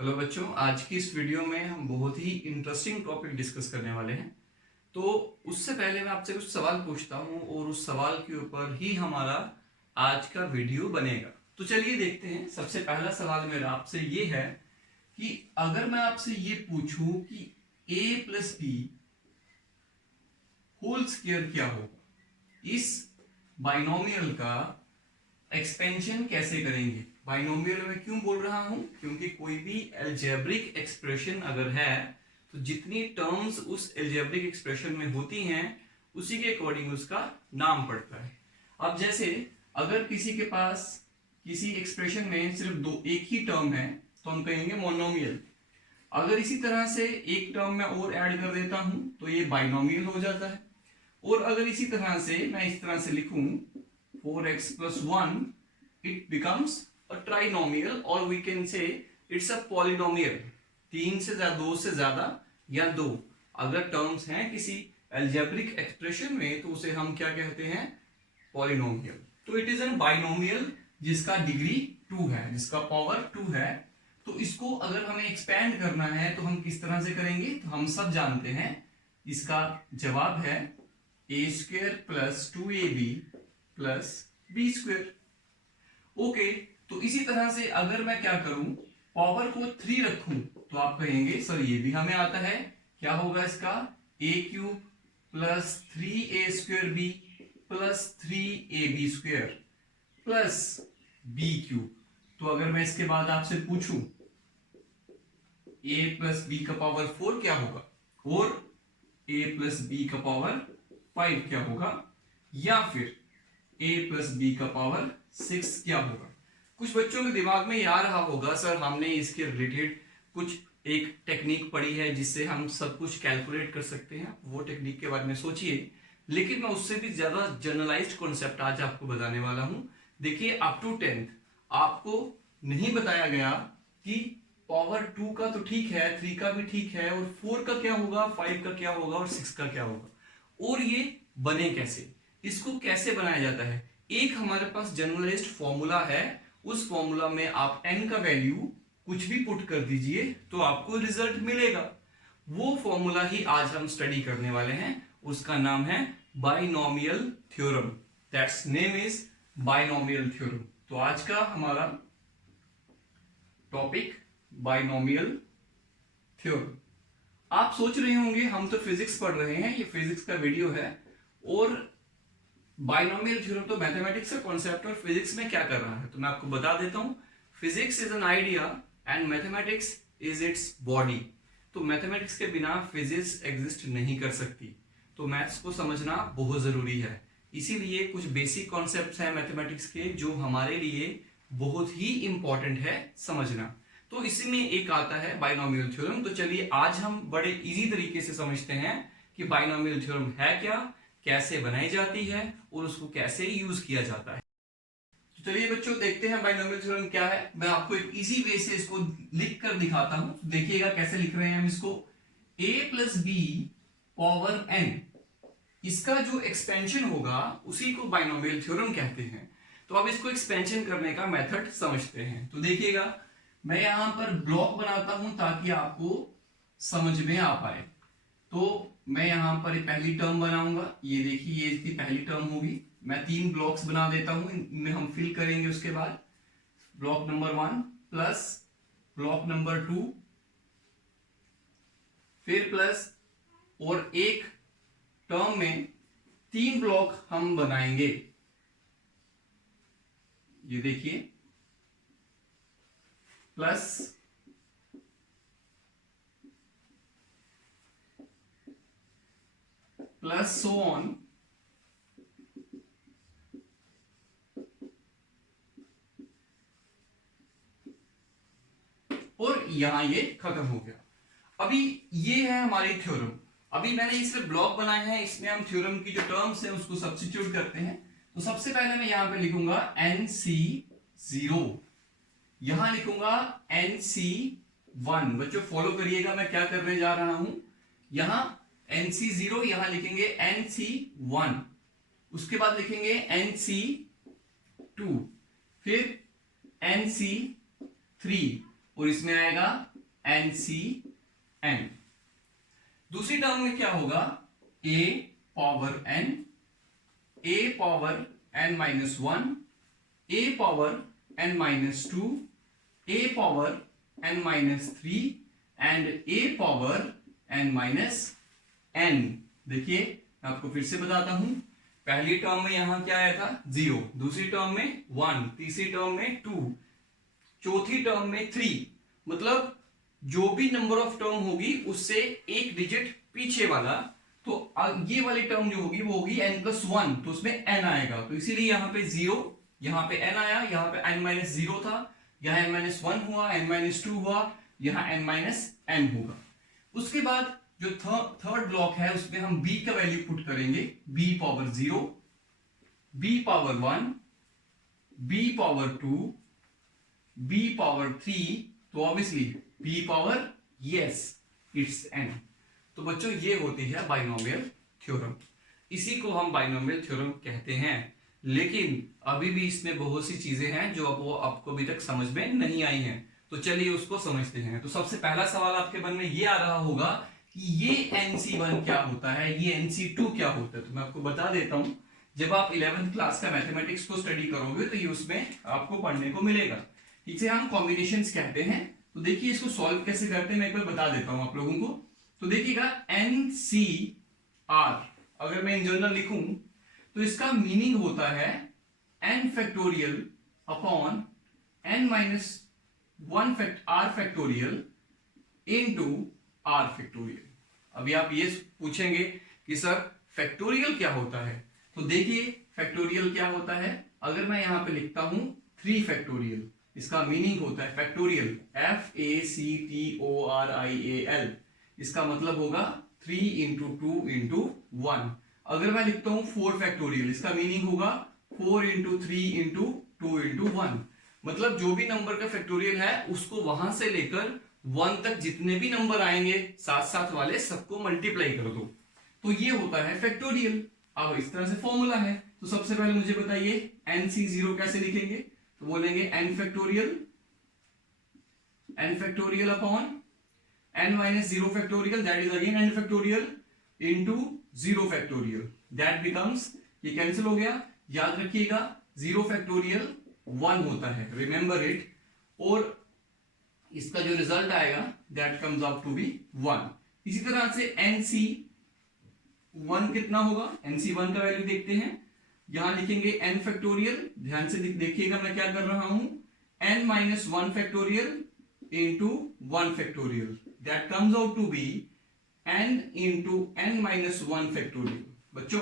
Hello बच्चों, आज की इस वीडियो में हम बहुत ही इंटरेस्टिंग टॉपिक डिस्कस करने वाले हैं। तो उससे पहले मैं आपसे कुछ सवाल पूछता हूं और उस सवाल के ऊपर ही हमारा आज का वीडियो बनेगा। तो चलिए देखते हैं। सबसे पहला सवाल मेरा आपसे ये है कि अगर मैं आपसे ये पूछूं कि a plus B whole square क्या होगा, इस बाइनोमियल का एक्सपेंशन कैसे करेंगे। बाइनोमियल में क्यों बोल रहा हूं, क्योंकि कोई भी एल्जेब्रिक एक्सप्रेशन अगर है तो जितनी टर्म्स उस एल्जेब्रिक एक्सप्रेशन में होती हैं उसी के अकॉर्डिंग उसका नाम पड़ता है। अब जैसे अगर किसी के पास किसी एक्सप्रेशन में सिर्फ दो एक ही टर्म है तो हम कहेंगे मोनोमियल। अगर इसी तरह से एक टर्म में और ऐड कर देता हूं तो ये बाइनोमियल हो जाता है। और अगर इसी तरह से मैं इस तरह से लिखूं 4x plus 1, it becomes a trinomial or we can say it's a polynomial। तीन से ज्यादा, दो से ज्यादा या दो अगर टर्म्स हैं किसी एल्जेब्रिक एक्सप्रेशन में तो उसे हम क्या कहते हैं, पॉलिनोमियल। तो इट इज एन बाइनोमियल जिसका डिग्री 2 है, जिसका पावर 2 है। तो इसको अगर हमें एक्सपैंड करना है तो हम किस तरह से करेंगे, तो हम सब जानते हैं इसका जवाब है a square plus 2ab plus B square. Okay, तो इसी तरह से अगर मैं क्या करूं, पावर को 3 रखूं तो आप कहेंगे सर ये भी हमें आता है, क्या होगा इसका, a cube plus 3a square B plus 3ab square plus B cube. तो अगर मैं इसके बाद आपसे पूछूं a प्लस बी का पावर 4 क्या होगा और a प्लस बी का पावर 5 क्या होगा, या फिर a प्लस बी का पावर 6 क्या होगा। कुछ बच्चों के दिमाग में ये आ रहा होगा सर हमने इसके रिलेटेड कुछ एक टेक्निक पढ़ी है जिससे हम सब कुछ कैलकुलेट कर सकते हैं, वो टेक्निक के बारे में सोचिए। लेकिन मैं उससे भी ज्यादा जनरलाइज्ड कॉन्सेप्ट आज आपको बताने वाला हूं। देखिए, अप टू 10th आपको नहीं बताया गया कि पावर 2 का तो ठीक है, 3 का भी ठीक है, और 4 का क्या होगा, 5 का क्या होगा और 6 का क्या होगा, और ये बने कैसे, इसको कैसे बनाया जाता है। एक हमारे पास जनरलाइज्ड फॉर्मूला है, उस फॉर्मूला में आप n का वैल्यू कुछ भी पुट कर दीजिए तो आपको रिजल्ट मिलेगा। वो फॉर्मूला ही आज हम स्टडी करने वाले हैं, उसका नाम है binomial theorem. That's name is binomial theorem. तो आज का हमारा टॉपिक बाइनोमियल थ्योरम। आप सोच रहे होंगे हम तो फिजिक्स पढ़ रहे हैं, ये फिजिक्स का वीडियो है और बाइनोमियल थ्योरम तो मैथमेटिक्स का कॉन्सेप्ट और फिजिक्स में क्या कर रहा है। तो मैं आपको बता देता हूं, physics is an idea and mathematics is its body. तो मैथमेटिक्स के बिना फिजिक्स एग्जिस्ट नहीं कर सकती। तो मैथ्स को समझना बहुत जरूरी है। इसीलिए कुछ बेसिक कॉन्सेप्ट्स हैं मैथमेटिक्स के जो हमारे लिए बहुत ही इंपॉर्टेंट है समझना। तो इसी में एक आता है बाइनोमियल थ्योरम। तो चलिए आज हम बड़े इजी तरीके से समझते हैं कि बाइनोमियल थ्योरम है क्या, कैसे बनाई जाती है और उसको कैसे यूज किया जाता है। तो चलिए बच्चों देखते हैं बाइनोमियल थ्योरम क्या है। मैं आपको एक इजी वे से इसको लिख कर दिखाता हूं। देखिएगा कैसे लिख रहे हैं हम इसको, a plus B power n, इसका जो एक्सपेंशन होगा उसी को बाइनोमियल थ्योरम कहते हैं। तो अब इसको एक्सपेंशन करने का मेथड समझते हैं। तो देखिएगा मैं यहां पर ब्लॉक बनाता हूं ताकि आपको समझ में आ पाए। तो मैं यहां पर पहली टर्म बनाऊंगा, ये देखिए ये इसकी पहली टर्म होगी। मैं 3 ब्लॉक्स बना देता हूं, इनमें हम फिल करेंगे। उसके बाद block number 1 plus block number 2 फिर प्लस, और एक टर्म में 3 ब्लॉक हम बनाएंगे। ये देखिए प्लस प्लस सो ऑन, और यहां ये खत्म हो गया। अभी ये है हमारी थ्योरम। अभी मैंने इसमें ब्लॉक बनाए हैं, इसमें हम थ्योरम की जो टर्म्स हैं उसको सब्स्टिट्यूट करते हैं। तो सबसे पहले मैं यहां पे लिखूंगा NC0, यहां लिखूंगा NC1। बच्चों फॉलो करिएगा मैं क्या करने जा रहा हूं। यहां NC0, यहां लिखेंगे NC1, उसके बाद लिखेंगे NC2, फिर NC3, और इसमें आएगा NCN। दूसरी टर्म में क्या होगा, a power n, a power n minus 1, a power n minus 2, a power n minus 3 and a power n minus n। देखिए मैं आपको फिर से बताता हूं, पहली टर्म में यहां क्या आया था 0, दूसरी टर्म में 1, तीसरी टर्म में 2, चौथी टर्म में 3। मतलब जो भी नंबर ऑफ टर्म होगी उससे एक डिजिट पीछे वाला, तो ये वाली टर्म जो होगी वो होगी n+1, तो उसमें n आएगा, तो इसीलिए यहां पे 0, यहां पे n आया, यहां पे n-0 था, यहां n-1 हुआ, n-2 हुआ, यहां n-n होगा। उसके बाद जो थर्ड ब्लॉक है उसमें हम b का वैल्यू पुट करेंगे, b power 0, b power 1, b power 2, b power 3, तो obviously b power yes it's n। तो बच्चों ये होती है बाइनोमियल थ्योरम, इसी को हम बाइनोमियल थ्योरम कहते हैं। लेकिन अभी भी इसमें बहुत सी चीजें हैं जो आपको अभी तक समझ में नहीं आई हैं, तो चलिए उसको समझते हैं। तो सबसे पहला सवाल आपके मन में ये आ रहा होगा कि ये NC1 क्या होता है, ये NC2 क्या होता है। तो मैं आपको बता देता हूं, जब आप 11th क्लास का मैथमेटिक्स को स्टडी करोगे तो ये उसमें आपको पढ़ने को मिलेगा। इसे हम कॉम्बिनेशंस कहते हैं। तो देखिए इसको सॉल्व कैसे करते हैं मैं एक बार बता देता हूं आप लोगों को। तो देखिएगा NCR अगर मैं इन जनरल लिखूं तो इसका मीनिंग होता है n factorial upon n minus 1 r factorial into r factorial. अभी आप ये पूछेंगे कि सर फैक्टोरियल क्या होता है, तो देखिए फैक्टोरियल क्या होता है। अगर मैं यहां पे लिखता हूं 3 फैक्टोरियल, इसका मीनिंग होता है फैक्टोरियल FACTORIAL, इसका मतलब होगा 3 इंटू 2 इंटू 1। अगर मैं लिखता हूं 4 फैक्टोरियल, इसका मीनिंग होगा 4 इंटू 3 इंटू 2 इंटू 1। मतलब जो भी नंबर का फैक्टोरियल है उसको वहां से लेकर 1 तक जितने भी नंबर आएंगे साथ साथ वाले सबको मल्टीप्लाई कर दो, तो ये होता है फैक्टोरियल। अब इस तरह से फॉर्मूला है, तो सबसे पहले मुझे बताइए NC0 कैसे लिखेंगे। तो बोलेंगे n factorial upon n minus 0 factorial, that is again n factorial into 0 factorial, that becomes, ये कैंसिल हो गया। याद रखिएगा 0 फैक्टोरियल 1 होता है, रिमेंबर इट, और इसका जो रिजल्ट आएगा that comes out to be 1। इसी तरह से NC1 कितना होगा, NC1 का वैल्यू देखते हैं। यहां लिखेंगे n फैक्टोरियल, ध्यान से देखिएगा मैं क्या कर रहा हूं, n minus 1 factorial into 1 factorial, that comes out to be n into n minus 1 factorial. बच्चों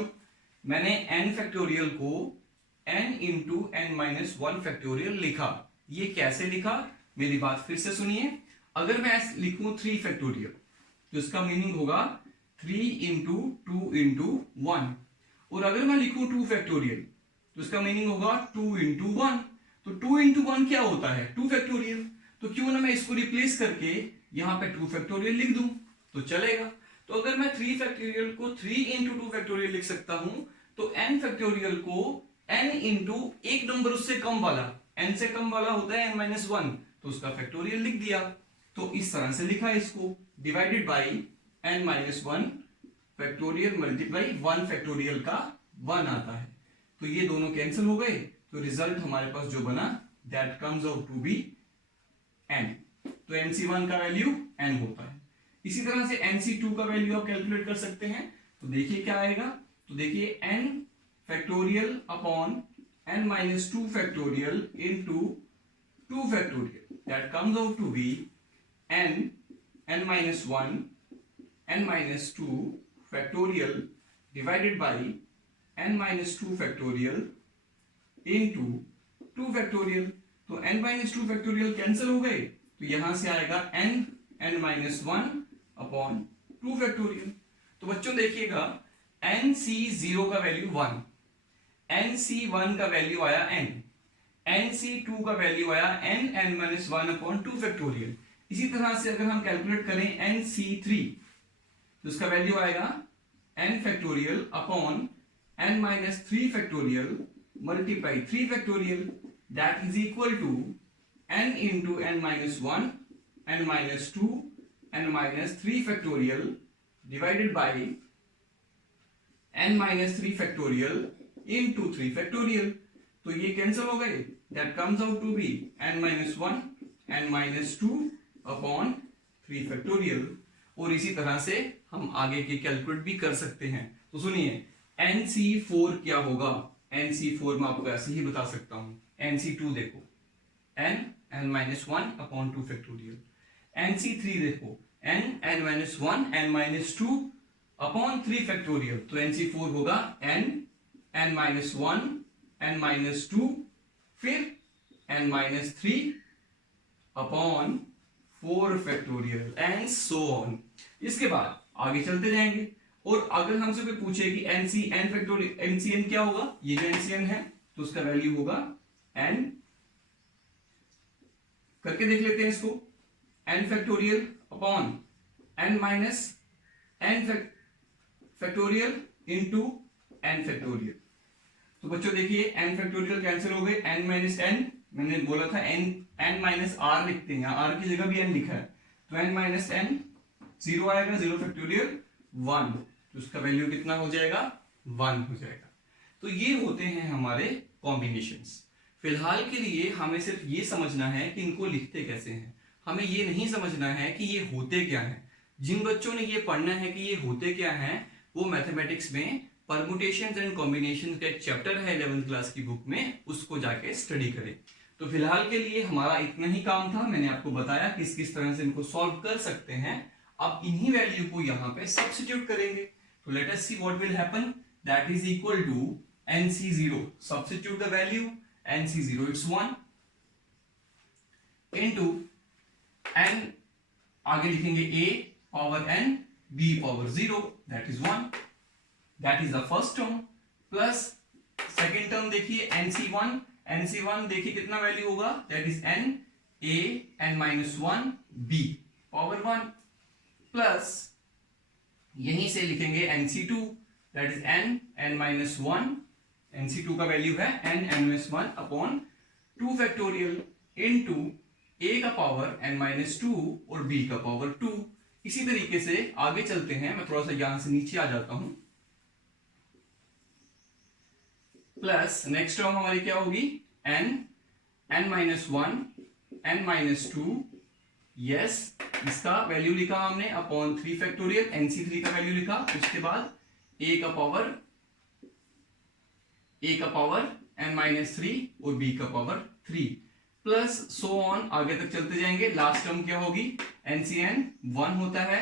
मैंने n फैक्टोरियल को n into n minus 1 factorial लिखा। ये कैसे लिखा, मेरी बात फिर से सुनिए। अगर मैं लिखूं 3 फैक्टोरियल तो इसका मीनिंग होगा 3 इंटू 2 इंटू 1, और अगर मैं लिखूं 2 फैक्टोरियल तो इसका मीनिंग होगा 2 इंटू 1। तो 2 इंटू 1 क्या होता है, 2 फैक्टोरियल। तो क्यों ना मैं इसको रिप्लेस करके यहां पे 2 फैक्टोरियल लिख दूं तो चलेगा। तो अगर मैं 3 फैक्टोरियल को 3 इंटू 2 फैक्टोरियल लिख सकता हूं, तो n फैक्टोरियल को n इंटू एक नंबर उससे कम वाला, n से कम वाला होता है n-1, तो उसका फैक्टोरियल लिख दिया। तो इस तरह से लिखा इसको, divided by n-1 factorial multiply 1 factorial का 1 आता है। तो ये दोनों कैंसिल हो गए, तो रिजल्ट हमारे पास जो बना that comes out to be n। तो NC1 का वैल्यू n होता है। इसी तरह से NC2 का वैल्यू आप कैलकुलेट कर सकते हैं। तो देखिए क्या आएगा, तो देखिए n factorial upon n minus 2 factorial into 2 factorial, that comes out to be n minus 1 n minus 2 factorial divided by n minus 2 factorial into 2 factorial. तो n माइनस 2 फैक्टोरियल कैंसिल हो गए, तो यहां से आएगा n माइनस 1 अपॉन 2 फैक्टोरियल। तो बच्चों देखिएगा NC0 का वैल्यू 1, NC1 का वैल्यू आया n, NC2 का वैल्यू आया n माइनस 1 अपॉन 2 फैक्टोरियल। इसी तरह से अगर हम कैलकुलेट करें NC3 तो उसका वैल्यू आएगा n factorial upon n minus 3 factorial multiply 3 factorial, that is equal to n into n minus 1, n minus 2, n minus 3 factorial divided by n minus 3 factorial into 3 factorial. तो ये cancel हो गए, that comes out to be n minus 1, n minus 2 upon 3 factorial. और इसी तरह से हम आगे के कैलकुलेट भी कर सकते हैं. तो सुनिए, NC4 क्या होगा. NC4 मैं आपको ऐसे ही बता सकता हूं. NC2 देखो, n minus 1 upon 2 factorial. NC3 देखो, n minus 1, n minus 2 upon 3 factorial. तो NC4 होगा n minus 1, n minus 2, फिर n minus 3 upon 4 factorial and so on. इसके बाद आगे चलते जाएंगे. और अगर हमसे कोई पूछे कि NCN फैक्टोरियल, NCN क्या होगा, ये जो NCN है तो उसका वैल्यू होगा n, करके देख लेते हैं इसको, n factorial upon n minus n factorial into n factorial. तो बच्चों देखिए, n फैक्टोरियल कैंसिल हो गए, n माइनस n, मैंने बोला था n माइनस r लिखते हैं, r की जगह भी n लिखा है, तो n माइनस n, 0 आएगा, 0 फैक्टोरियल 1, तो उसका वैल्यू कितना हो जाएगा, 1 हो जाएगा. तो ये होते हैं हमारे कॉम्बिनेशंस. फिलहाल के लिए हमें सिर्फ ये समझना है कि इनको लिखते कैसे हैं. हमें ये नहीं समझना है कि ये होते क्या हैं. जिन बच्चों ने ये पढ़ना है कि ये होते क्या हैं, वो मैथमेटिक्स में परमुटेशंस एंड कॉम्बिनेशंस का एक चैप्टर है 11th क्लास की बुक में, उसको जाके स्टडी करें. तो फिलहाल के लिए हमारा इतना ही काम था. मैंने आपको बताया किस किस तरह से इनको सॉल्व कर सकते हैं. अब इन्हीं वैल्यू को यहाँ पे सब्स्टिट्यूट करेंगे. तो let us see what will happen. That is equal to NC0. Substitute the value. NC0 it's 1 into n, आगे लिखेंगे a power n, b power 0, that is 1. That is the first term. Plus second term देखिए NC1. NC1 देखिए कितना value होगा, that is n a n minus 1 b power 1, plus यहीं से लिखेंगे NC2, that is n minus 1. NC2 का value है n minus 1 upon 2 factorial into a का पावर n minus 2 और b का पावर 2. इसी तरीके से आगे चलते हैं. मैं थोड़ा सा यहां से नीचे आ जाता हूं. प्लस नेक्स्ट टर्म हमारी क्या होगी, n minus 1, n minus 2, yes, इसका वैल्यू लिखा हमने अपॉन 3 फैक्टोरियल. NC3 का वैल्यू लिखा. उसके बाद a का पावर n minus 3 और b का पावर 3, प्लस सो ऑन, आगे तक चलते जाएंगे. लास्ट टर्म क्या होगी, NCN 1 होता है,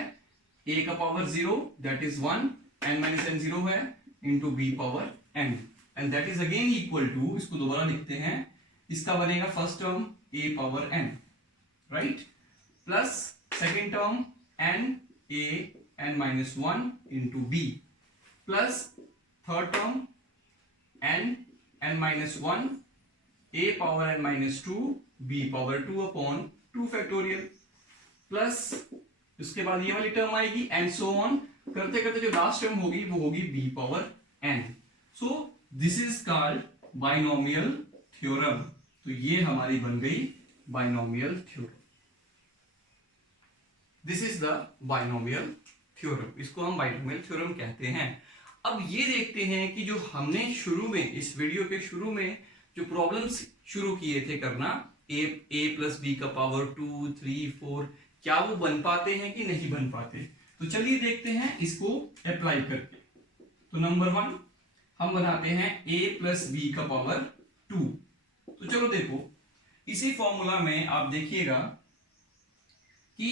a का power 0, that is 1, n minus n 0 है, into b power n, and that is again equal to, इसको दोबारा लिखते हैं, इसका बनेगा first term a power n, right, plus second term n minus 1 into b, plus third term n minus 1, a power n minus 2, b power 2 upon 2 factorial, plus उसके बाद ये वाली टर्म आएगी, एंड सो ऑन करते करते जो last term होगी वो होगी b power n. So this is called binomial theorem. तो ये हमारी बन गई binomial theorem. This is the binomial theorem. इसको हम बाइनोमियल थ्योरम कहते हैं. अब ये देखते हैं कि जो हमने शुरू में, इस वीडियो के शुरू में जो प्रॉब्लम्स शुरू किए थे करना, a प्लस b का पावर 2, 3, 4, क्या वो बन पाते हैं कि नहीं बन पाते. तो चलिए देखते हैं इसको अप्लाई करके. तो नंबर 1 हम बनाते हैं a प्लस b का पावर 2. तो चलो देखो, इसी फॉर्मूला में आप देखिएगा कि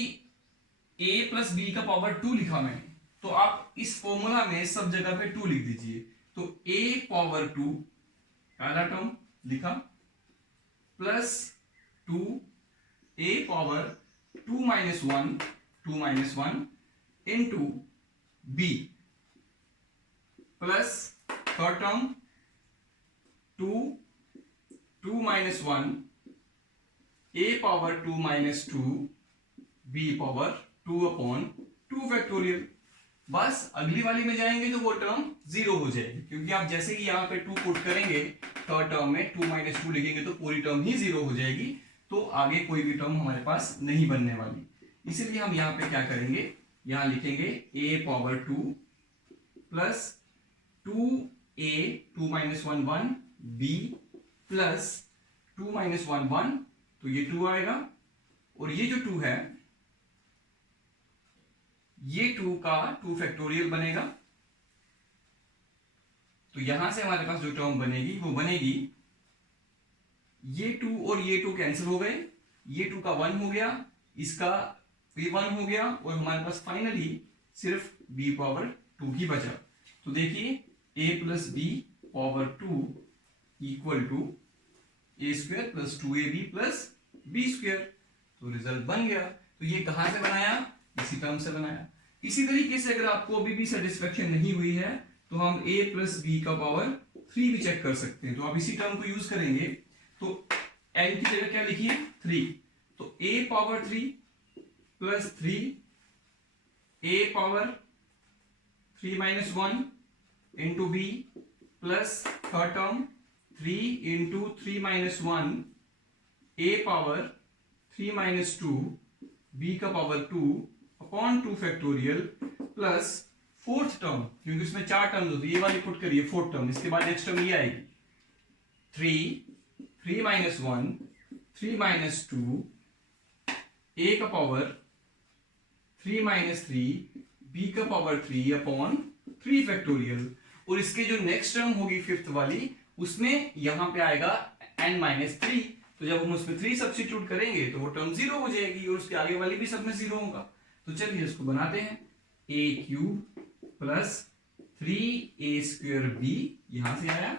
a प्लस b का पावर 2 लिखा मैंने, तो आप इस फॉर्मूला में सब जगह पे 2 लिख दीजिए. तो a पावर 2 पहला टर्म लिखा, plus 2 a power 2 minus 1 into b, plus third term 2 minus 1 a power 2 minus 2 b power 2 upon 2 factorial. बस अगली वाली में जाएंगे तो वो टर्म 0 हो जाएगी, क्योंकि आप जैसे कि यहाँ पे 2 पुट करेंगे थर्ड टर्म में, 2 माइनस 2 लिखेंगे तो पूरी टर्म ही 0 हो जाएगी. तो आगे कोई भी टर्म हमारे पास नहीं बनने वाली। इसीलिए हम यहाँ पे क्या करेंगे, यहाँ लिखेंगे a power 2 plus 2a 2 minus 1 1 b plus 2 minus 1 1, तो ये 2 आएगा, और ये जो 2 है ये 2 का 2 फैक्टोरियल बनेगा। तो यहां से हमारे पास जो टर्म बनेगी वो बनेगी ये 2 और ये 2 कैंसिल हो गए, ये 2 का 1 हो गया, इसका भी 1 हो गया, और हमारे पास फाइनली सिर्फ b पावर 2 ही बचा। तो देखिए a plus B power 2 equal to A square plus 2ab plus B square. तो रिजल्ट बन गया। तो ये कहां से बनाया, इसी टर्म से बनाया। इसी तरीके से अगर आपको अभी भी सेटिस्फेक्शन नहीं हुई है तो हम a प्लस बी का पावर 3 भी चेक कर सकते हैं। तो आप इसी टर्म को यूज करेंगे, तो n की जगह क्या लिखिए 3, तो a power 3 plus 3 a power 3 minus 1 into b plus third term 3 into 3 minus 1 a power 3 minus 2 b का power 2 upon 2 factorial plus fourth term, क्योंकि उसमें 4 टर्म होती है, ये वाली पुट करिए फोर्थ टर्म, इसके बाद नेक्स्ट टर्म ये आएगी 3 माइनस 1 3 माइनस 2 a का पावर 3 माइनस 3 b का पावर 3 अपॉन 3 फैक्टोरियल, और इसके जो नेक्स्ट टर्म होगी फिफ्थ वाली उसमें यहां पे आएगा n माइनस 3। तो जब हम उसमें 3 सब्स्टिट्यूट करेंगे तो वो टर्म 0 हो जाएगी, और उसके आगे वाली भी सब में 0 होगा। तो चलिए इसको बनाते हैं, a cube plus 3a square b यहां से आया,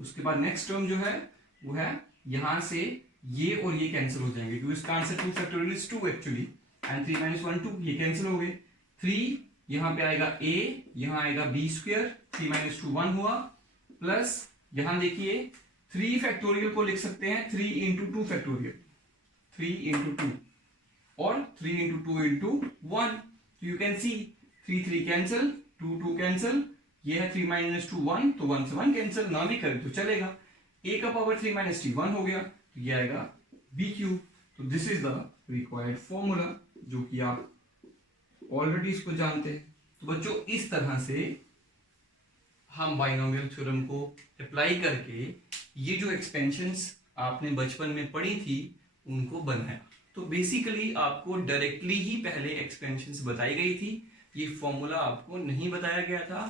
उसके बाद नेक्स्ट टर्म जो है वो है यहां से ये और ये कैंसिल हो जाएंगे, क्योंकि इसका answer 2 factorial is 2 actually, and 3 minus 1 2, ये कैंसिल हो गए। 3 यहां पे आएगा a, यहां आएगा b स्क्वायर, 3 माइनस 2 1 हुआ, प्लस यहां देखिए 3 फैक्टोरियल को लिख सकते हैं 3 इंटू 2 फैक्टोरियल, 3 इंटू 2 और 3 इंटू 2 इंटू 1। तो you can see 3 3 cancel, 2 2 cancel, ये है 3 माइनस 2 1, तो 1 से 1 कैंसिल, ना भी करें तो चलेगा। a का पावर 3 माइनस 3 1 हो गया, तो ये आएगा b क्यूब। तो this is the required formula, जो कि आप ऑलरेडी इसको जानते हैं। तो बच्चों इस तरह से हम बाइनोमियल थ्योरम को अप्लाई करके ये जो एक्सपेंशंस आपने बचपन में पढ़ी थी उनको बनाया। तो बेसिकली आपको डायरेक्टली ही पहले एक्सपेंशंस बताई गई थी, ये फॉर्मूला आपको नहीं बताया गया था।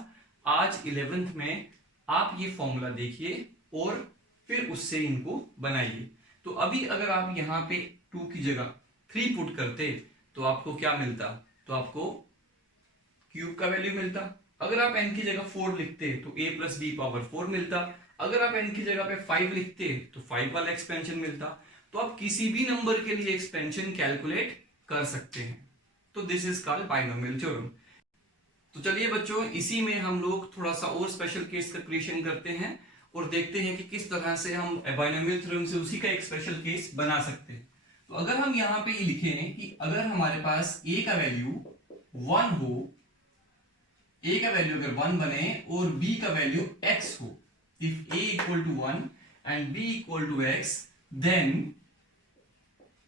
आज 11th में आप ये फॉर्मूला देखिए और फिर उससे इनको बनाइए। तो अभी अगर आप यहाँ पे 2 की जगह 3 पुट करते तो आपको क्या मिलता, तो आपको क्यूब का वैल्यू मिलता। अगर आप n की जगह 4 लिखते तो a प्लस बी पावर 4 मिलता। अगर आप n की जगह पे 5 लिखते तो 5 वाला एक्सपेंशन मिलता। तो आप किसी भी नंबर के लिए एक्सपेंशन कैलकुलेट कर सकते हैं। तो this is called binomial theorem. तो चलिए बच्चों, इसी में हम लोग थोड़ा सा और स्पेशल केस का क्रिएशन करते हैं और देखते हैं कि किस तरह से हम बाइनोमियल थ्योरम से उसी का एक स्पेशल केस बना सकते हैं। तो अगर हम यहाँ पे ये लिखें कि अगर हमारे पास a का वैल्यू 1 हो, a का वैल्यू अगर 1 बने और b का वैल्यू x हो, if a equal to 1 and b equal to x, then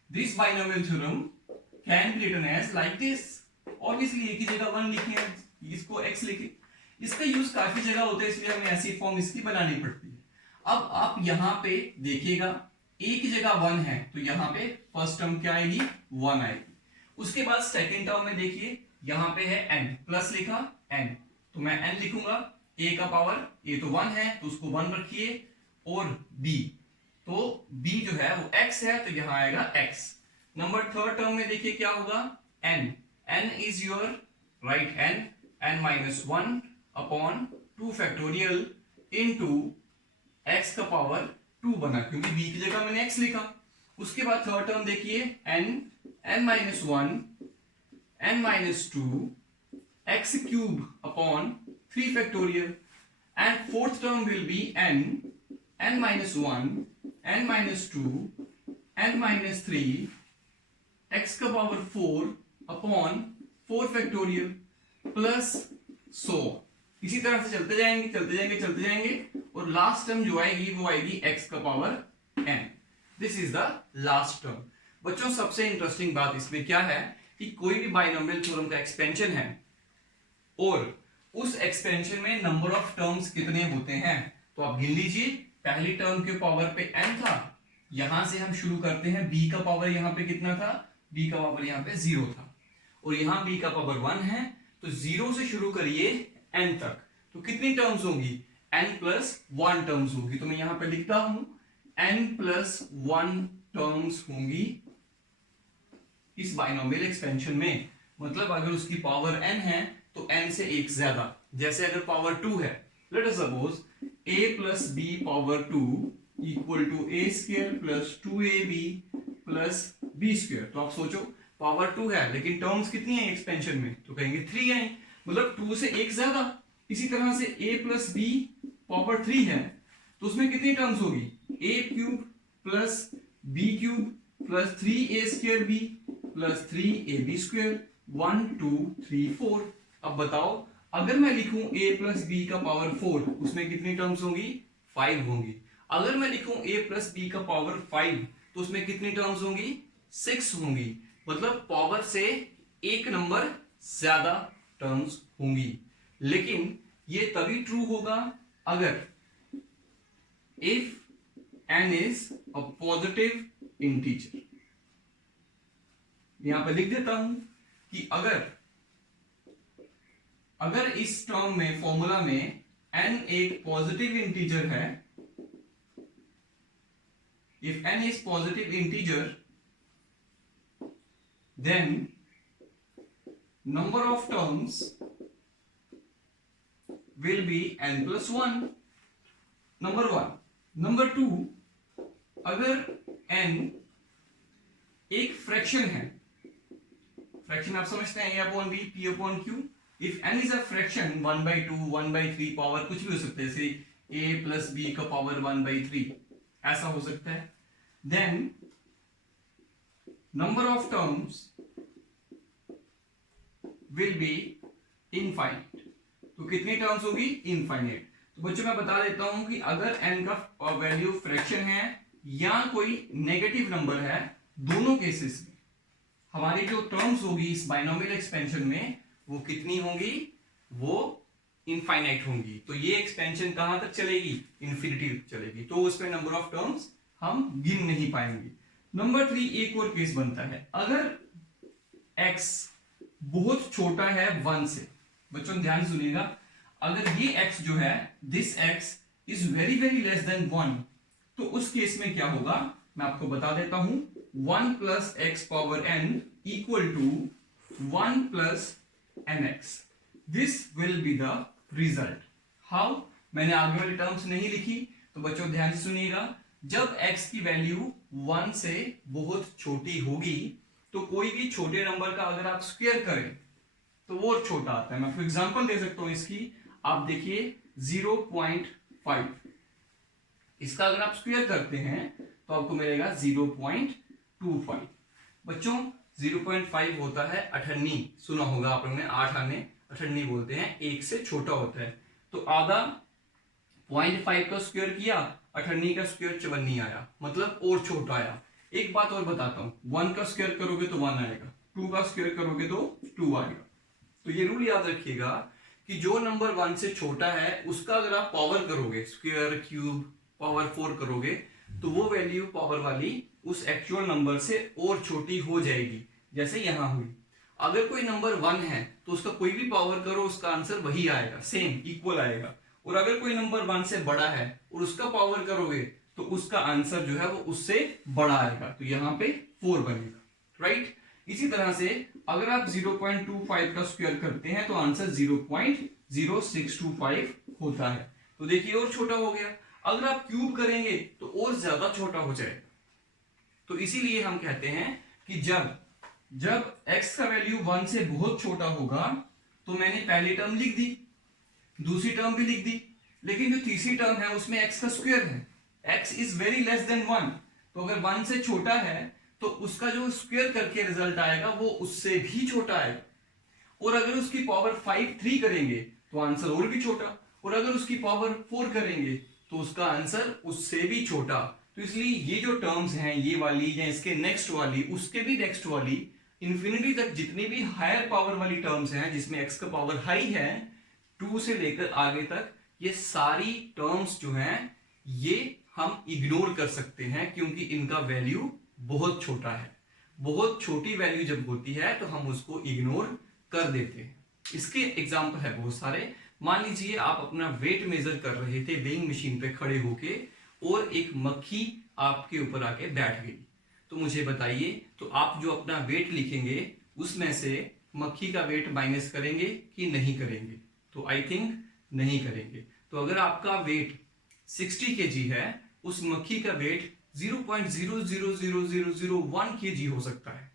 this binomial theorem can be written as like this. Obviously एक ही जगह 1 लिखे, इसको x लिखे। इसका यूज काफी जगह होता है, इसलिए हमें ऐसी फॉर्म इसकी बनानी पड़ती है। अब आप यहाँ पे देखिएगा a की जगह 1 है तो यहाँ पे फर्स्ट टर्म क्या आएगी, 1 आएगी। उसके बाद सेकेंड टर्म में देखिए यहाँ पे है n, प्लस लिखा n, तो मैं n लिखूंगा। a का पावर, a तो 1 है तो उसको 1 रखिए, और b, तो b जो है वो x है तो यहां आएगा x। नंबर थर्ड टर्म में देखिए क्या होगा, n, n is your right n minus 1 upon 2 factorial into x का पावर 2 बना, क्योंकि b की जगह मैंने x लिखा। उसके बाद थर्ड टर्म देखिए n minus 1 n minus 2 x cube upon 3 factorial, and fourth term will be n minus 1 n minus 2 n minus 3 x का power 4 upon 4 factorial plus so. इसी तरह से चलते जाएंगे चलते जाएंगे चलते जाएंगे, और लास्ट टर्म जो आएगी वो आएगी x का power n। This is the last term. बच्चों सबसे इंटरेस्टिंग बात इसमें क्या है कि कोई भी बाइनोमियल थ्योरम का एक्सपेंशन है और उस एक्सपेंशन में नंबर ऑफ टर्म्स कितने होते हैं, तो आप गिन लीजिए। पहली टर्म के पावर पे n था, यहां से हम शुरू करते हैं, b का पावर यहां पे कितना था, b का पावर यहां पे 0 था, और यहां b का पावर 1 है, तो 0 से शुरू करिए n तक, तो कितनी टर्म्स होंगी, n प्लस 1 टर्म्स होगी। तो मैं यहां पे लिखता हूं n प्लस 1 टर्म्स होंगी इस बाइनोमियल एक्सपेंशन में। मतलब अगर उसकी पावर n है तो n से एक ज्यादा, जैसे अगर पावर 2 है, let us suppose a plus b power 2 equal to a square plus 2ab plus b square. तो आप सोचो पावर 2 है लेकिन टर्म्स कितनी है एक्सपेंशन में, तो कहेंगे 3 है, मतलब 2 से एक ज्यादा। इसी तरह से a प्लस b पावर 3 है तो उसमें कितनी टर्म्स होगी, a cube plus b cube plus 3a square b plus 3ab square, 1 2 3 4। अब बताओ अगर मैं लिखूं a प्लस b का पावर 4, उसमें कितनी टर्म्स होंगी, 5 होंगी। अगर मैं लिखूं a प्लस b का पावर 5 तो उसमें कितनी टर्म्स होंगी, 6 होंगी। मतलब पावर से एक नंबर ज्यादा टर्म्स होंगी। लेकिन ये तभी ट्रू होगा अगर if n is a positive integer. यहां पर लिख देता हूं कि अगर इस टर्म में फॉर्मूला में n एक पॉजिटिव इंटीजर है, if n is positive integer then number of terms will be n plus 1, number 1। number 2, अगर n एक फ्रैक्शन है, फ्रैक्शन आप समझते हैं a upon b p upon q, if n is a fraction 1/2 1/3 power कुछ भी हो सकता है, जैसे a प्लस b का पावर 1/3 ऐसा हो सकता है, then number of terms will be infinite। तो कितनी टर्म्स होगी, इनफाइनाइट। तो बच्चों मैं बता देता हूं कि अगर n का वैल्यू फ्रैक्शन है या कोई नेगेटिव नंबर है, दोनों केसेस में हमारी जो टर्म्स होगी इस बाइनोमियल एक्सपेंशन में वो कितनी होंगी, वो इनफाइनाइट होंगी। तो ये एक्सपेंशन कहां तक चलेगी, इन्फिनिटी तक चलेगी, तो उसमें नंबर ऑफ टर्म्स हम गिन नहीं पाएंगे। नंबर 3 एक और केस बनता है, अगर x बहुत छोटा है 1 से। बच्चों ध्यान से सुनिएगा, अगर ये x जो है, this x is very very less than 1, तो उस केस में क्या होगा मैं आपको बता देता हूं, 1 plus X power n equal to 1 plus nx। This will be the result. How, मैंने आगे वाली टर्म्स नहीं लिखी, तो बच्चों ध्यान से सुनिएगा, जब x की वैल्यू 1 से बहुत छोटी होगी तो कोई भी छोटे नंबर का अगर आप स्क्वायर करें तो वो छोटा आता है। मैं फॉर एग्जांपल दे सकता हूं इसकी, आप देखिए 0.5, इसका अगर आप स्क्वायर करते हैं तो आपको मिलेगा 0.25। बच्चों 0.5 होता है अठन्नी, सुना होगा आप लोगों ने, 8 आने अठन्नी बोलते हैं, एक से छोटा होता है। तो आधा 0.5 का स्क्वायर किया, अठन्नी का स्क्वायर 54 आया, मतलब और छोटा आया। एक बात और बताता हूं, 1 का स्क्वायर करोगे तो 1 आएगा, 2 का स्क्वायर करोगे तो 2 आएगा। तो ये रूल याद रखिएगा कि जो नंबर 1 से छोटा है उसका अगर आप पावर करोगे, स्क्वायर क्यूब पावर 4 करोगे, तो वो वैल्यू पावर वाली उस एक्चुअल नंबर से और छोटी हो जाएगी, जैसे यहां हुई। अगर कोई नंबर 1 है तो उसका कोई भी पावर करो उसका आंसर वही आएगा, सेम इक्वल आएगा। और अगर कोई नंबर 1 से बड़ा है और उसका पावर करोगे तो उसका आंसर जो है वो उससे बड़ा आएगा, तो यहां पे 4 बनेगा, राइट। इसी तरह से अगर आप 0.25 का स्क्वायर करते हैं तो आंसर 0.0625 होता है। तो देखिए और छोटा हो गया। अगर आप क्यूब करेंगे तो और ज्यादा छोटा हो जाएगा। तो इसीलिए हम कहते हैं कि जब x का वैल्यू 1 से बहुत छोटा होगा तो मैंने पहली टर्म लिख दी, दूसरी टर्म भी लिख दी, लेकिन जो तीसरी टर्म है उसमें x का स्क्वायर है, x is very less than 1। तो अगर 1 से छोटा है तो उसका जो स्क्वायर करके रिजल्ट आएगा वो उससे भी छोटा आएगा। और अगर उसकी पावर 3 करेंगे तो आंसर और भी छोटा, और अगर उसकी पावर 4 करेंगे तो उसका आंसर उससे भी छोटा। तो इसलिए ये जो टर्म्स हैं, ये वाली या इसके नेक्स्ट वाली, उसके भी नेक्स्ट वाली, इंफिनिटी तक जितनी भी हायर पावर वाली टर्म्स हैं जिसमें x का पावर हाई है, 2 से लेकर आगे तक, ये सारी टर्म्स जो हैं ये हम इग्नोर कर सकते हैं, क्योंकि इनका वैल्यू बहुत छोटा है। बहुत छोटी वैल्यू जब होती है तो हम उसको इग्नोर कर देते हैं। इसके एग्जाम्पल है बहुत सारे। मान लीजिए आप अपना वेट मेजर कर रहे थे वेइंग मशीन पे खड़े होके, और एक मक्खी आपके ऊपर आके बैठ गई, तो मुझे बताइए, तो आप जो अपना वेट लिखेंगे उसमें से मक्खी का वेट माइनस करेंगे कि नहीं करेंगे? तो आई थिंक नहीं करेंगे। तो अगर आपका वेट 60 kg है, उस मक्खी का वेट 0.000001 kg हो सकता है।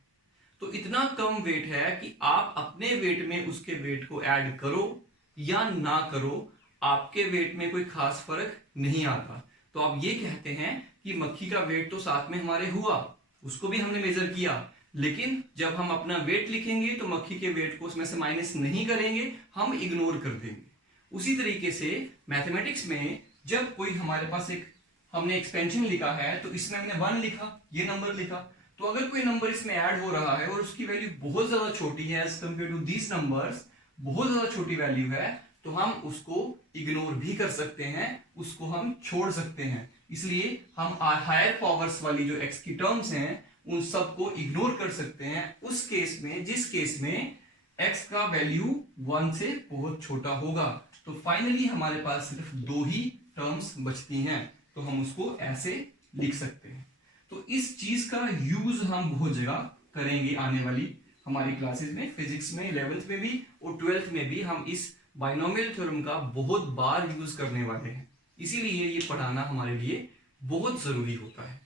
तो इतना कम वेट है कि आप अपने वेट में उसके वेट को ऐड करो या ना करो, आपके वेट में कोई खास फर्क नहीं आता। तो आप ये कहते हैं कि मक्खी का वेट तो साथ में हमारे हुआ, उसको भी हमने मेजर किया, लेकिन जब हम अपना वेट लिखेंगे तो मक्खी के वेट को उसमें से माइनस नहीं करेंगे, हम इग्नोर कर देंगे। उसी तरीके से मैथमेटिक्स में जब कोई हमारे पास एक हमने एक्सपेंशन लिखा है, तो इसमें हमने 1 लिखा, ये नंबर लिखा, तो अगर कोई नंबर इसमें ऐड हो रहा है और उसकी वैल्यू बहुत ज्यादा छोटी है as compare to these numbers, बहुत ज्यादा छोटी वैल्यू है, तो हम उसको इग्नोर भी कर सकते हैं, उसको हम छोड़ सकते हैं। इसलिए हम हायर पावर्स वाली जो x की टर्म्स हैं उन सबको इग्नोर कर सकते हैं उस केस में जिस केस में x का वैल्यू 1 से बहुत छोटा होगा। तो फाइनली हमारे पास सिर्फ 2 ही टर्म्स बचती हैं, तो हम उसको ऐसे लिख सकते हैं। तो इस चीज का यूज हम बहुत जगह करेंगे आने वाली हमारी क्लासेस में, फिजिक्स में 11th में भी और 12th में भी हम इस बाइनोमियल थ्योरम का बहुत बार यूज करने वाले हैं। इसीलिए ये पढ़ाना हमारे लिए बहुत जरूरी होता है।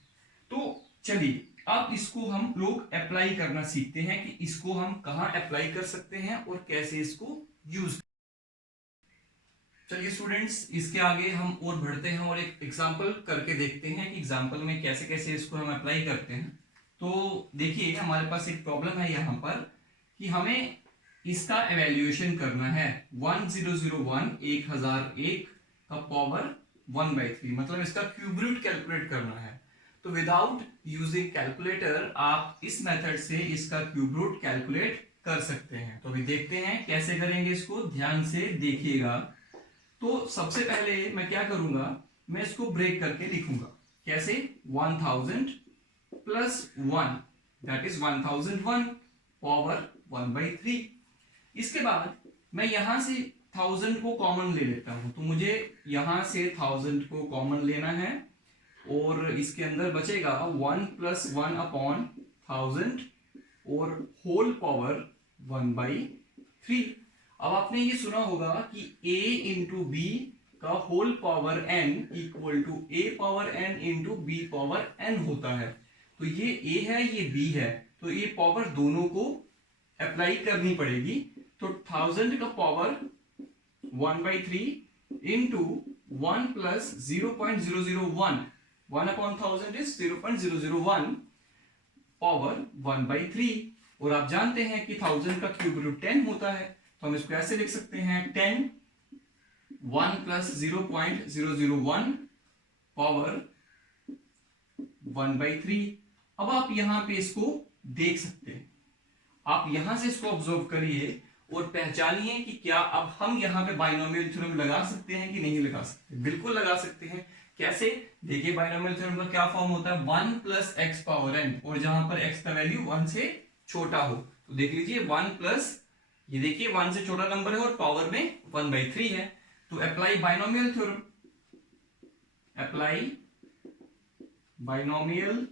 तो चलिए अब इसको हम लोग अप्लाई करना सीखते हैं कि इसको हम कहाँ अप्लाई कर सकते हैं और कैसे इसको यूज। चलिए स्टूडेंट्स, इसके आगे हम और बढ़ते हैं और एक एग्जांपल करके देखते हैं कि एग्जांपल में कैसे कैसे इसको हम अप्लाई करते हैं। तो देखिए हमारे पास एक प्रॉब्लम है यहाँ पर कि हमें इसका एवेल्यूएशन करना है 1001 का पावर 1/3, मतलब इसका क्यूब रूट कैलकुलेट करना है। तो विदाउट यूजिंग कैलकुलेटर आप इस मेथड से इसका क्यूब रूट कैलकुलेट कर सकते हैं। तो अभी देखते हैं कैसे करेंगे, इसको ध्यान से देखिएगा। तो सबसे पहले मैं क्या करूंगा, मैं इसको ब्रेक करके लिखूंगा। कैसे? 1000 प्लस 1 दैट इज 1001 पावर 1/3। इसके बाद मैं यहां से 1000 को कॉमन ले लेता हूं, तो मुझे यहां से 1000 को कॉमन लेना है और इसके अंदर बचेगा 1 प्लस 1 अपॉन 1000 और होल पावर 1/3। अब आपने ये सुना होगा कि a इंटू बी का whole power n equal to a power n into b power n होता है। तो ये a है, ये b है, तो ये पावर दोनों को अप्लाई करनी पड़ेगी। तो 1000 का power 1/3 into 1 plus 0.001, 1 upon 1000 is 0.001 power 1/3। और आप जानते हैं कि 1000 का क्यूब रूट 10 होता है, तो हम इसको ऐसे लिख सकते हैं 10 1 प्लस 0.001 पावर 1/3। अब आप यहां पे इसको देख सकते हैं, आप यहां से इसको ऑब्जर्व करिए और पहचानिए कि क्या अब हम यहां पे बाइनोमियल थ्योरम लगा सकते हैं कि नहीं लगा सकते। बिल्कुल लगा सकते हैं। कैसे? देखिए बाइनोमियल थ्योरम का क्या फॉर्म होता है, 1 प्लस एक्स पावर n, और जहां पर x का वैल्यू 1 से छोटा हो, तो देख लीजिए 1 प्लस, ये देखिए 1 से छोटा नंबर है और पावर में 1/3 है। तो apply binomial theorem, apply binomial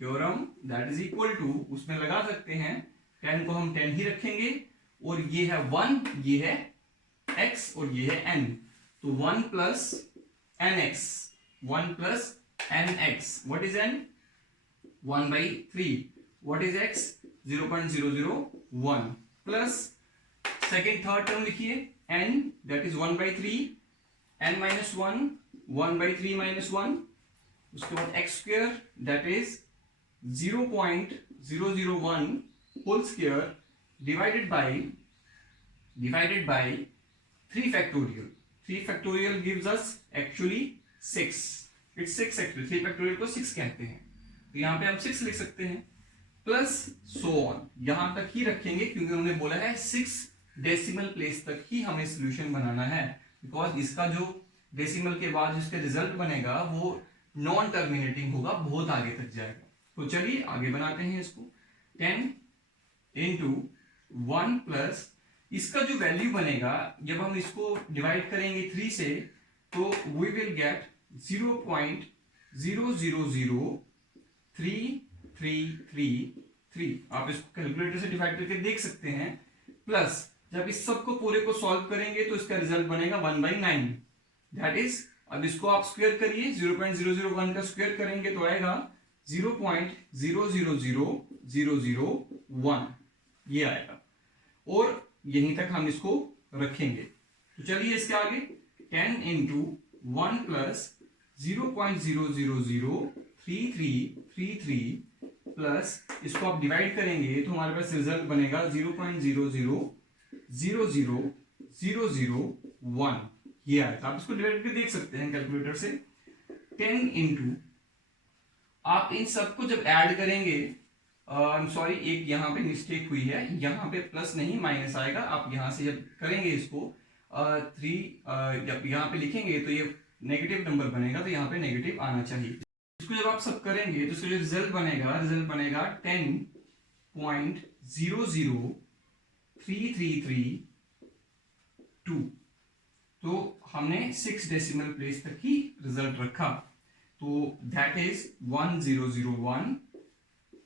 theorem that is equal to, उसमें लगा सकते हैं 10 को हम 10 ही रखेंगे और ये है 1, ये है x और ये है n, तो 1 plus nx, 1 plus nx, what is n? 1/3, what is x? 0.001 plus second third term लिखिए n that is 1/3, n minus 1, 1/3 minus 1, उसके बाद x square that is 0.001 whole square divided by 3 factorial. 3 factorial gives us actually 6. It's 6 actually, 3 factorial को 6 कहते हैं, तो यहाँ पे हम 6 लिख सकते हैं प्लस सो ऑन, यहां तक ही रखेंगे क्योंकि उन्होंने बोला है 6 डेसिमल प्लेस तक ही हमें सोल्यूशन बनाना है, बिकॉज इसका जो डेसिमल के बाद जिसका रिजल्ट बनेगा वो नॉन टर्मिनेटिंग होगा, बहुत आगे तक जाएगा। तो चलिए आगे बनाते हैं इसको। 10 इंटू 1 प्लस इसका जो वैल्यू बनेगा जब हम इसको डिवाइड करेंगे 3 से, तो वी विल गेट 0.0003333। आप इसको कैलकुलेटर से डिवाइड करके देख सकते हैं, प्लस जब इस सबको पूरे को सॉल्व करेंगे तो इसका रिजल्ट बनेगा 1/9, दैट इज, अब इसको आप स्क्वायर करिए, 0.001 का स्क्वायर करेंगे तो आएगा 0.000001, ये आएगा, और यहीं तक हम इसको रखेंगे। तो चलिए इसके आगे 10 इंटू 1 प्लस 0.0003333 प्लस इसको आप डिवाइड करेंगे तो हमारे पास रिजल्ट बनेगा 0.0000001, ये आएगा। आप इसको डिवाइड करके देख सकते हैं कैलकुलेटर से। 10 इंटू, आप इन सबको जब ऐड करेंगे, सॉरी एक यहाँ पे मिस्टेक हुई है, यहाँ पे प्लस नहीं माइनस आएगा, आप यहाँ से जब करेंगे इसको 3 जब यहाँ पे लिखेंगे तो ये नेगेटिव नंबर बनेगा, तो यहाँ पे नेगेटिव आना चाहिए। इसको जब आप सब करेंगे तो इसका जो रिजल्ट बनेगा 10.0033332। तो हमने 6 डेसिमल प्लेस तक ही रिजल्ट रखा, तो that is 1001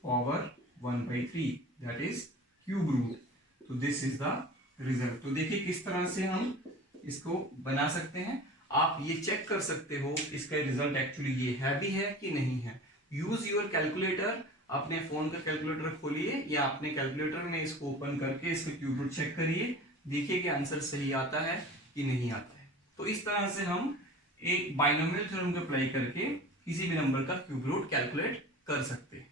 power 1/3, that is cube root. तो दिस इज द रिजल्ट। तो देखिए किस तरह से हम इसको बना सकते हैं। आप ये चेक कर सकते हो इसका रिजल्ट एक्चुअली ये है भी है कि नहीं है। यूज योर कैलकुलेटर, अपने फोन का कैलकुलेटर खोलिए या अपने कैलकुलेटर में इसको ओपन करके इसका क्यूब रूट चेक करिए, देखिए कि आंसर सही आता है कि नहीं आता है। तो इस तरह से हम एक बाइनोमियल थ्योरम को अप्लाई करके किसी भी नंबर का क्यूब रूट कैलकुलेट कर सकते हैं।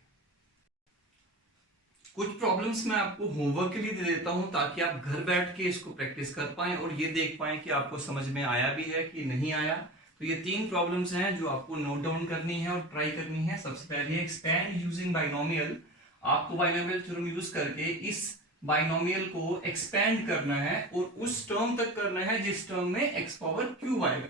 कुछ प्रॉब्लम्स मैं आपको होमवर्क के लिए दे देता हूं ताकि आप घर बैठ के इसको प्रैक्टिस कर पाएं और ये देख पाएं कि आपको समझ में आया भी है कि नहीं आया। तो ये 3 प्रॉब्लम्स हैं जो आपको नोट डाउन करनी है और ट्राई करनी है। सबसे पहले एक्सपैंड यूजिंग बाइनोमियल, आपको बाइनोमियल थ्योरम यूज करके इस बाइनोमियल को एक्सपैंड करना है और उस टर्म तक करना है जिस टर्म में x पावर क्यूब आएगा।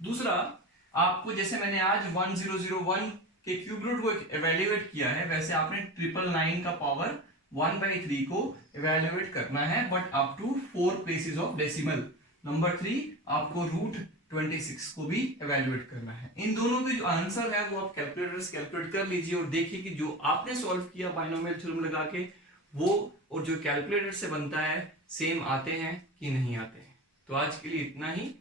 दूसरा, आपको जैसे मैंने आज 1001 के क्यूब रूट को इवेल्युएट किया है, वैसे आपने 999 का पावर 1/3 को इवेल्युएट करना है, but up to 4 places of decimal. Number 3, आपको रूट 26 को भी इवेल्युएट करना है। इन दोनों के जो आंसर है वो आप कैलकुलेटर से कैलकुलेट कर लीजिए और देखिए कि जो आपने सॉल्व किया बाइनोमियल थ्योरम लगा के वो और जो कैलकुलेटर से बनता है सेम आते हैं कि नहीं आते हैं। तो आज के लिए इतना ही।